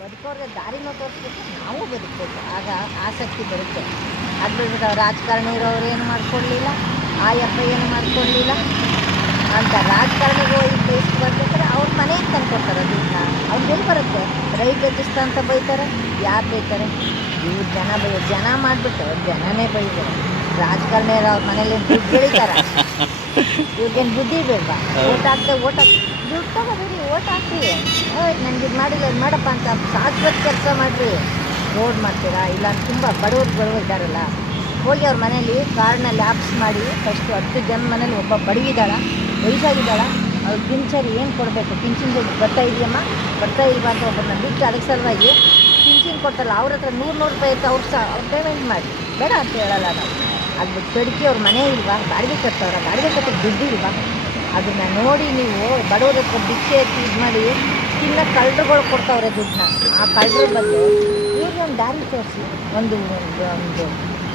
ಬದುಕೋರಿಗೆ ದಾರಿನ ತೋರಿಸ್ಬೇಕು ನಾವು ಬದುಕಬೇಕು. ಆಗ ಆಸಕ್ತಿ ಬರುತ್ತೆ. ಅದು ಬಿಟ್ಬಿಟ್ಟು ರಾಜಕಾರಣಿ ಇರೋರು ಏನು ಮಾಡ್ಕೊಡ್ಲಿಲ್ಲ ಆ ಯಪ್ಪ ಏನು ಮಾಡ್ಕೊಳ್ಳಿಲ್ಲ. ಅಂತ ರಾಜಕಾರಣಿಗೂ ಈ ಪ್ಲೇಸ್ಗೆ ಬರ್ಬೇಕಾದ್ರೆ ಅವ್ರ ಮನೆಗೆ ತಂದು ಕೊಡ್ತಾರೆ ದುಡ್ಡನ್ನ. ಅವ್ರಿಗೆ ಎಲ್ಲಿ ಬರುತ್ತೆ? ರೈಟ್ ಹೆಚ್ಚಿಸ್ತಾ ಅಂತ ಬೈತಾರೆ ಯಾರು ಬೈತಾರೆ? ಇವ್ರು ಜನ ಬೈ ಜನ ಮಾಡಿಬಿಟ್ಟು ಜನನೇ ಬೈತಾರೆ. ರಾಜಕಾರಣಿಯರು ಅವ್ರ ಮನೇಲಿ ದುಡ್ಡು ಬೆಳಿತಾರೆ. ಇವ್ರಿಗೇನು ಬುದ್ಧಿ ಬೇಡವಾ? ಓಟ್ ಹಾಕ್ತೆ ಓಟ್ ದುಡ್ಡು ತಗೋಬೇಡಿ ಓಟ್ ಹಾಕ್ರಿ. ನನಗೆ ಇದು ಮಾಡಿಲ್ಲ, ಇದು ಮಾಡಪ್ಪ ಅಂತ ಶಾಶ್ವತ ಕೆಲಸ ಮಾಡಿರಿ. ರೋಡ್ ಮಾಡ್ತೀರಾ? ಇಲ್ಲ, ತುಂಬ ಬಡವರು ಬಡವರು ಇದ್ದಾರಲ್ಲ ಹೋಗಿ ಅವ್ರ ಮನೇಲಿ ಕಾರ್ಡ್ನಲ್ಲಿ ಆಪ್ಸ್ ಮಾಡಿ ಫಸ್ಟು ಹತ್ತು ಜನ ಮನೇಲಿ ಒಬ್ಬ ಬಡವಿದ್ದಾಳ ವಯಸ್ಸಾಗಿದ್ದಾಳ, ಅವ್ರು ಪಿಂಚರ್ ಏನು ಕೊಡಬೇಕು? ಪಿಂಚಿನ ಬರ್ತಾ ಇದೆಯಮ್ಮ? ಬರ್ತಾ ಇಲ್ವಾ ಅಂತ ಒಬ್ಬರನ್ನ ಬಿಟ್ಟು ಅದಕ್ಕೆ ಸಲುವಾಗಿ ಪಿಂಚಿನ್ ಕೊಡ್ತಾರಲ್ಲ ಅವ್ರ ಹತ್ರ ನೂರು ನೂರು ರೂಪಾಯಿ ಇತ್ತು, ಅವ್ರು ಸಹ ಅವ್ರು ಪೇಮೆಂಟ್ ಮಾಡಿ. ಬೇಡ ಅಂತ ಹೇಳಲ್ಲ ನಾವು. ಅದು ಬಿಟ್ಟು ಅವ್ರ ಮನೆ ಇಲ್ವಾ? ಬಾಡಿಗೆ ಕಟ್ಟವ್ರ? ಬಾಡಿಗೆ ಕಟ್ಟಕ್ಕೆ ದುಡ್ಡು ಇಲ್ವಾ? ಅದನ್ನ ನೋಡಿ ನೀವು ಬಡವ್ರ ಹತ್ರ ಭಿಕ್ಷೆ ಎತ್ತಿ ಇದು ಮಾಡಿ ತಿನ್ನ ಕಳ್ಳರುಗಳು ಕೊಡ್ತಾವ್ರೆ ದುಡ್ಡನ್ನ. ಆ ಕಳ್ಳರ ಬದಲು ಇವ್ರಿಗೆ ಒಂದು ದಾರಿ ತೋರಿಸಿ. ಒಂದು ಒಂದು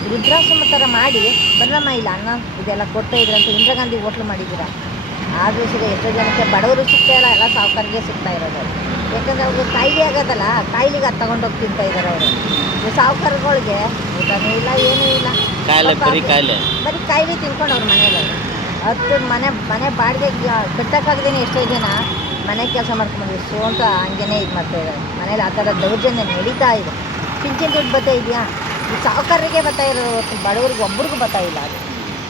ವೃದ್ಧಾಶ್ರಮ ಥರ ಮಾಡಿ ಬರಮ್ಮ ಇಲ್ಲ ಅನ್ನ ಇದೆಲ್ಲ ಕೊಡ್ತಾ ಇದ್ರೆ ಅಂತ ಇಂದಿರಾ ಗಾಂಧಿ ಹೋಟ್ಲು ಮಾಡಿದ್ದೀರಾ? ಆದರೂ ಸರಿ ಎಷ್ಟೋ ಜನಕ್ಕೆ ಬಡವರು ಸಿಗ್ತಾ ಇಲ್ಲ ಎಲ್ಲ ಸಾವುಕಾರಿಗೆ ಸಿಗ್ತಾ ಇರೋದು ಯಾಕಂದರೆ ಅವ್ರಿಗೆ ಕಾಯಿಲೆ ಆಗೋದಲ್ಲ ಕಾಯಿಲೆಗೆ ಅದು ತಗೊಂಡೋಗಿ ತಿಂತಾ ಇದ್ದಾರೆ ಅವರು. ಸಾವುಕಾರಗಳಿಗೆ ಊಟನೂ ಇಲ್ಲ ಏನೂ ಇಲ್ಲ. ಬರೀ ಕಾಯಿಲೆ. ತಿನ್ಕೊಂಡು ಅವ್ರ ಮನೇಲಿ ಹತ್ತು ಮನೆ ಮನೆ ಬಾಡಿಗೆ ಕಟ್ಟಕ್ಕಾಗ್ದೇನೆ ಎಷ್ಟೋ ಜನ ಮನೆ ಕೆಲಸ ಮಾಡ್ಕೊಂಡು ಸೊ ಅಂತ ಹಂಗೇನೆ ಇದು ಮಾಡ್ತಾ ಇದ್ದಾರೆ ಮನೇಲಿ ಆ ಥರ ದೌರ್ಜನ್ಯ ನಡೀತಾ ಇದೆ. ಪಿಂಚಣಿ ದುಡ್ಡು ಬರ್ತಾ ಇದೆಯಾ? ಈ ಸಾಹುಕಾರರಿಗೆ ಬರ್ತಾ ಹೊರ್ತು ಬಡವರಿಗೆ ಒಬ್ರಿಗೂ ಬರ್ತಾ ಇಲ್ಲ ಅದು.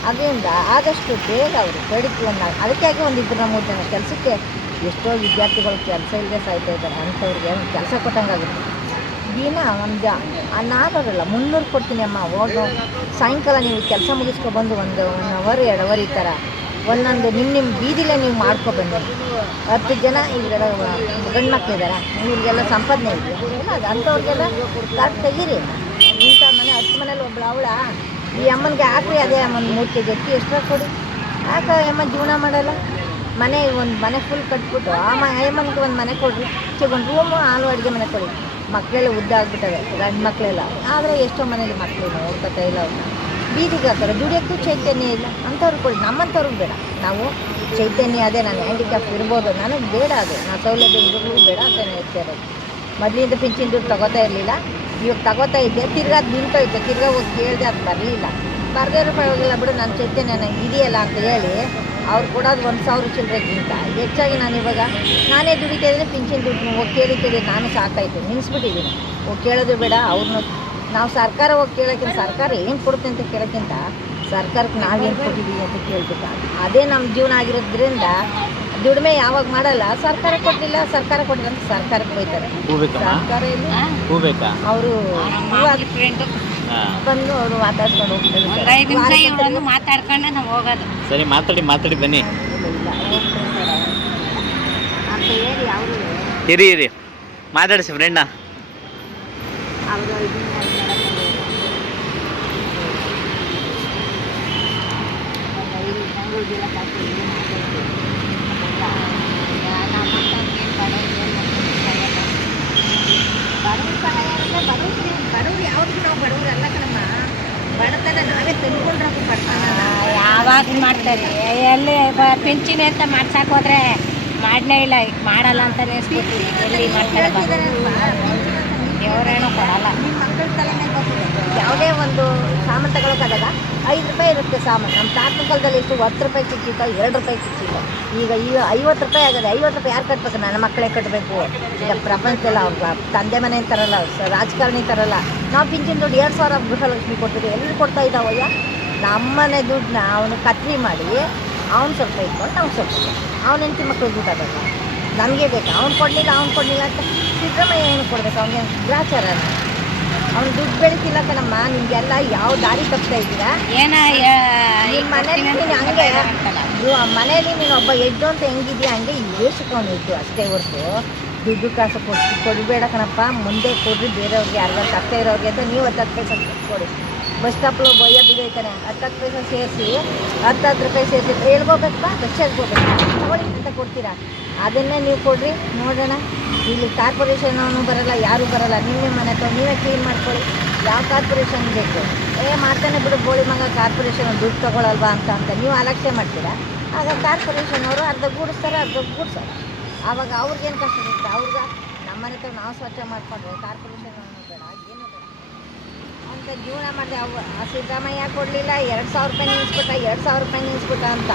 ಅದರಿಂದ ಆದಷ್ಟು ಬೇಗ ಅವರು ಒಂದು ಅದಕ್ಕಾಗಿ ಒಂದು ಇಬ್ಬರು ಮೂರು ಜನ ಕೆಲಸಕ್ಕೆ ಎಷ್ಟೋ ವಿದ್ಯಾರ್ಥಿಗಳು ಕೆಲಸ ಇಲ್ಲದೆ ಸಾಯ್ತಾ ಇದ್ದಾರೆ. ಅಂಥವ್ರಿಗೆ ಕೆಲಸ ಕೊಟ್ಟಂಗಾಗುತ್ತೆ. ದಿನ ಒಂದು ನಾನ್ನೂರಲ್ಲ ಮುನ್ನೂರು ಕೊಡ್ತೀನಿ ಅಮ್ಮ, ಹೋಗು. ಸಾಯಂಕಾಲ ನೀವು ಕೆಲಸ ಮುಗಿಸ್ಕೊಬಂದು ಒಂದು ಒನ್ ಅವರ್ ಎರಡು ಅವರ್ ಈ ಥರ ಒಂದೊಂದು ನಿಮ್ಮ ನಿಮ್ಮ ಬೀದಿಲೇ ನೀವು ಮಾಡ್ಕೊಬಂದು ಹತ್ತು ಜನ ಇವರೆಲ್ಲ ಗಂಡು ಮಕ್ಕಳಿದ್ದಾರೆ ಇವ್ರಿಗೆಲ್ಲ ಸಂಪಾದನೆ ಇದೆ. ಇಲ್ಲ, ಅದು ಅಂಥವ್ರಿಗೆಲ್ಲ ಕಾರ್ಡ್ ತೆಗೀರಿ. ಇಂಥ ಮನೆ, ಹತ್ತು ಮನೇಲಿ ಒಬ್ಳು ಅವಳ. ಈ ಅಮ್ಮನಿಗೆ ಹಾಕ್ರಿ, ಅದೇ ಅಮ್ಮನ ಮೂರು ಕೆ ಜಿ ಅಕ್ಕಿ ಕೊಡಿ. ಯಾಕ ಅಮ್ಮ ಜೀವನ ಮಾಡಲ್ಲ? ಮನೆ, ಒಂದು ಮನೆ ಫುಲ್ ಕಟ್ಬಿಟ್ಟು, ಆ ಮ ಅಮ್ಮನಿಗೆ ಒಂದು ಮನೆ ಕೊಡ್ರಿ. ಒಂದು ರೂಮು ಹಾಲು ಅಡುಗೆ ಮನೆ ಕೊಡಿ. ಮಕ್ಕಳೆಲ್ಲ ಉದ್ದ ಆಗ್ಬಿಟ್ಟವೆ ಗಂಡು ಮಕ್ಕಳೆಲ್ಲ ಆದರೆ ಎಷ್ಟೋ ಮನೇಲಿ ಮಕ್ಕಳು ನೋಡ್ಕೊತಾ ಇಲ್ಲ ಅವ್ರನ್ನ ಬೀದಿಗೆ ಹಾಕ್ತಾರೆ ದುಡಿಯೋಕ್ಕೂ ಚೈತನ್ಯ ಇಲ್ಲ. ಅಂಥವ್ರು ಕೊಡಿ ನಮ್ಮಂಥವ್ರಿಗೆ ಬೇಡ. ನಾವು ಚೈತನ್ಯ ಅದೇ, ನಾನು ಹ್ಯಾಂಡಿಕ್ಯಾಪ್ ಇರ್ಬೋದು. ನನಗೆ ಬೇಡ ಅದು. ನಾನು ಸೌಲಭ್ಯ ಇರೋದು ಬೇಡ ಅಂತ ಹೇಳ್ತಾ ಇರೋದು. ಮೊದಲಿಂದ ಪಿಂಚಿನ ದುಡ್ಡು ತಗೋತಾ ಇರಲಿಲ್ಲ. ಇವಾಗ ತಗೋತಾ ಇದ್ದೆ ತಿರ್ಗಾ ಅದು ನಿಂತೋಯ್ತು. ತಿರ್ಗಾ ಹೋಗಿ ಕೇಳಿದೆ ಅದು ಬರಲಿಲ್ಲ. ಬರದೇ ಪರವಾಗಿಲ್ಲ ಬಿಡು ನನ್ನ ಚೈತನ್ಯ ನನಗೆ ಇದೆಯಲ್ಲ ಅಂತ ಹೇಳಿ ಅವ್ರು ಕೊಡೋದು ಒಂದು ಸಾವಿರ ಚಿಲ್ಲರೆಗಿಂತ. ಹೆಚ್ಚಾಗಿ ನಾನು ಇವಾಗ ನಾನೇ ದುಡಿತಾ ಇದ್ದೀನಿ ಪಿಂಚಿನ ದುಡ್ಡು ಹೋಗಿ ಕೇಳಿ ಕೇಳಿ ನಾನು ಸಾಕಾಯ್ತು ನಿಲ್ಲಿಸ್ಬಿಟ್ಟಿದ್ದೀನಿ ಹೋಗಿ ಕೇಳೋದು ಬೇಡ ಅವ್ರನ್ನ ನಾವು ಸರ್ಕಾರ ಹೋಗಿ ಕೇಳೋಕ್ಕಿಂತ ಸರ್ಕಾರ ಏನು ಕೊಡುತ್ತೆ ಅಂತ ಕೇಳೋಕ್ಕಿಂತ ಸರ್ಕಾರಕ್ಕೆ ನಾವೇನು ಕೊಟ್ಟಿದ್ದೀವಿ ಅಂತ ಕೇಳ್ಬೇಕು ಅದೇ ನಮ್ಮ ಜೀವನ ಆಗಿರೋದ್ರಿಂದ ದುಡಿಮೆ ಯಾವಾಗ ಮಾಡಲ್ಲ ಸರ್ಕಾರ ಕೊಟ್ಟಿಲ್ಲ ಸರ್ಕಾರ ಕೊಟ್ಟಿಲ್ಲ ಅಂತ ಸರ್ಕಾರಕ್ಕೆ ಹೋಯ್ತಾರೆ ಅವರು ಬಂದು ಅವರು ಮಾತಾಡ್ಕೊಂಡು ಒಂದು ಹೋಗ್ತಾರೆ ಐದು ನಿಮಿಷ ಇವ್ರನ್ನು ಮಾತಾಡ್ಕೊಂಡು ನಾವು ಹೋಗೋದು. ಸರಿ ಮಾತಾಡಿ ಮಾತಾಡಿ ಬನ್ನಿ. ಅಂತ ಹೇಳಿ ಅವರು ಇರಿ. ಇರಿ ಮಾತಾಡಿಸಿ ಫ್ರೆಂಡ ಅವರು. ಬಡವ್ರ ಸಹಾಯ ಅಂದರೆ ಬಡವ್ರಿಗೆ ಬಡವ್ರು ಯಾವ್ದು ನಾವು ಬಡವ್ರಲ್ಲ ಕಣಮ್ಮ. ಬಡತನ ನಾವೇ ತಂದ್ಕೊಂಡ್ರಾಕು ಬಡತನ ಯಾವಾಗ ಮಾಡ್ತಾರೆ. ಎಲ್ಲಿ ಪೆನ್ಷನ್ ಅಂತ ಮಾಡ್ಸಕ್ ಹೋದ್ರೆ ಇಲ್ಲ ಈಗ ಮಾಡಲ್ಲ ಅಂತ ಎಲ್ಲಿ ಮಾಡ್ತಾರೆ ದೇವರೇನೋ ಕೊಡಲ್ಲ. ಯಾವುದೇ ಒಂದು ಸಾಮಾನು ತಗೊಳಕ್ಕಾಗಲ್ಲ ಐದು ರೂಪಾಯಿ ಇರುತ್ತೆ ಸಾಮಾನು. ನಮ್ಮ ತಾತನ ಕಾಲದಲ್ಲಿ ಇತ್ತು ಹತ್ತು ರೂಪಾಯಿ ಸಿಕ್ಕಿತ್ತು ಎರಡು ರೂಪಾಯಿ ಸಿಕ್ಕಿಲ್ಲ ಈಗ ಈಗ ಐವತ್ತು ರೂಪಾಯಿ ಆಗಿದೆ ಐವತ್ತು ರೂಪಾಯಿ ಯಾರು ಕಟ್ಟಬೇಕು ನನ್ನ ಮಕ್ಕಳೇ ಕಟ್ಟಬೇಕು ಈಗ ಪ್ರಪಂಚದಲ್ಲ ಅವ್ರ ತಂದೆ ಮನೆ ತರಲ್ಲ ಸ- ರಾಜಕಾರಣಿ ತರಲ್ಲ ನಾವು ಪಿಂಚಿನ ದುಡ್ಡು ಎರಡು ಸಾವಿರ ಗೃಹಲಕ್ಷ್ಮಿ ಕೊಡ್ತೀವಿ ಎಲ್ಲಿ ಕೊಡ್ತಾ ಇದ್ದಾವಯ್ಯ? ನಮ್ಮನೆ ದುಡ್ಡನ್ನ ಅವನು ಕತ್ರಿ ಮಾಡಿ ಅವ್ನು ಸ್ವಲ್ಪ ಇಟ್ಕೊಂಡು ನಾವು ಸ್ವಲ್ಪ ಅವ್ನ ಹೆಂಡತಿ ಮಕ್ಕಳು ದುಡ್ಡು ಆಗಬೇಕು ನಮಗೆ ಬೇಕು. ಅವ್ನು ಕೊಡಲಿಲ್ಲ ಅವ್ನು ಕೊಡಲಿಲ್ಲ ಅಂತ ಸಿದ್ದರಾಮಯ್ಯ ಏನು ಕೊಡ್ಬೇಕು? ಅವ್ನಿಗೆ ಗ್ರಾಚಾರ ಅವ್ನು ದುಡ್ಡು ಬೆಳೀತಿಲ್ಲ ಕಣಮ್ಮ. ನಿಮಗೆಲ್ಲ ಯಾವ ದಾರಿ ತಪ್ತಾ ಇದ್ದೀರಾ? ನಿಮ್ಮ ಮನೇಲಿ ನೀನು ಹಂಗೆ. ಮನೇಲಿ ನೀನು ಒಬ್ಬ ಎದ್ದು ಅಂತ ಹೆಂಗಿದ್ಯಾ? ಹಂಗೆ ಈ ವೇಷಕ್ಕೆ ಅವನು ಇದ್ದು ಅಷ್ಟೇ ಹೊರತು. ದುಡ್ಡು ಕಾಸು ಕೊಟ್ಟು ಕೊಡಬೇಡ ಕಣಪ್ಪ. ಮುಂದೆ ಕೊಡ್ರಿ ಬೇರೆಯವ್ರಿಗೆ ಯಾರಿಗಾರು ಕಷ್ಟ ಇರೋರಿಗೆ ಅಂತ ನೀವು ಹತ್ತು ಹತ್ತು ಪೈಸೆ ಕೊಡಿ ಬಸ್ ಸ್ಟಾಪ್ಲು ಬಯ್ಯ ಬಿದ್ದೈತಾನೆ ಹತ್ತು ಹತ್ತು ಪೈಸೆ ಸೇರಿಸಿ ಹತ್ತು ಹತ್ತು ರೂಪಾಯಿ ಸೇರಿಸಿ ಹೇಳ್ಬೋಬೇಕಪ್ಪ ಬಸ್ ಹೋಗ್ಬೇಕು. ತಗೊಳ್ಳಿ ಅಂತ ಕೊಡ್ತೀರಾ? ಅದನ್ನೇ ನೀವು ಕೊಡ್ರಿ, ನೋಡೋಣ. ಇಲ್ಲಿ ಕಾರ್ಪೊರೇಷನ್ ಅವನು ಬರಲ್ಲ, ಯಾರೂ ಬರಲ್ಲ. ನಿನ್ನೆ ಮನೆ ಹತ್ರ ನೀವೇ ಕ್ಲೀನ್ ಮಾಡ್ಕೊಳ್ಳಿ. ಯಾವ ಕಾರ್ಪೊರೇಷನ್ ಬೇಕು? ಏ, ಮಾಡ್ತಾನೆ ಬಿಡು, ಬೋಳಿ ಮಗ ಕಾರ್ಪೊರೇಷನ್ ದುಡ್ಡು ತಗೊಳಲ್ವಾ ಅಂತ ಅಂತ ನೀವು ಅಲಕ್ಷ್ಯ ಮಾಡ್ತೀರಾ? ಆಗ ಕಾರ್ಪೊರೇಷನ್ ಅವರು ಅರ್ಧ ಗೂಡಿಸ್ತಾರೆ ಅರ್ಧ ಗೂಡಿಸ್ತಾರೆ ಆವಾಗ ಅವ್ರಿಗೇನು ಕಷ್ಟ ಇರುತ್ತೆ ಅವ್ರಿಗೆ ನಮ್ಮ ಮನೆ ಹತ್ರ ನಾವು ಸ್ವಚ್ಛ ಮಾಡ್ಕೊಂಡ್ರೆ ಕಾರ್ಪೊರೇಷನ್ ಬೇಡ, ಏನು ಬೇಡ. ಅಂತ ಜೀವನ ಮಾಡಿದೆ. ಅವು ಆ ಸಿದ್ದರಾಮಯ್ಯ ಕೊಡಲಿಲ್ಲ, ಎರಡು ಸಾವಿರ ರೂಪಾಯಿ ನಿಲ್ಲಿಸ್ಬಿಟ್ಟ ಎರಡು ಸಾವಿರ ರೂಪಾಯಿ ನಿಲ್ಲಿಸ್ಬಿಟ್ಟ ಅಂತ.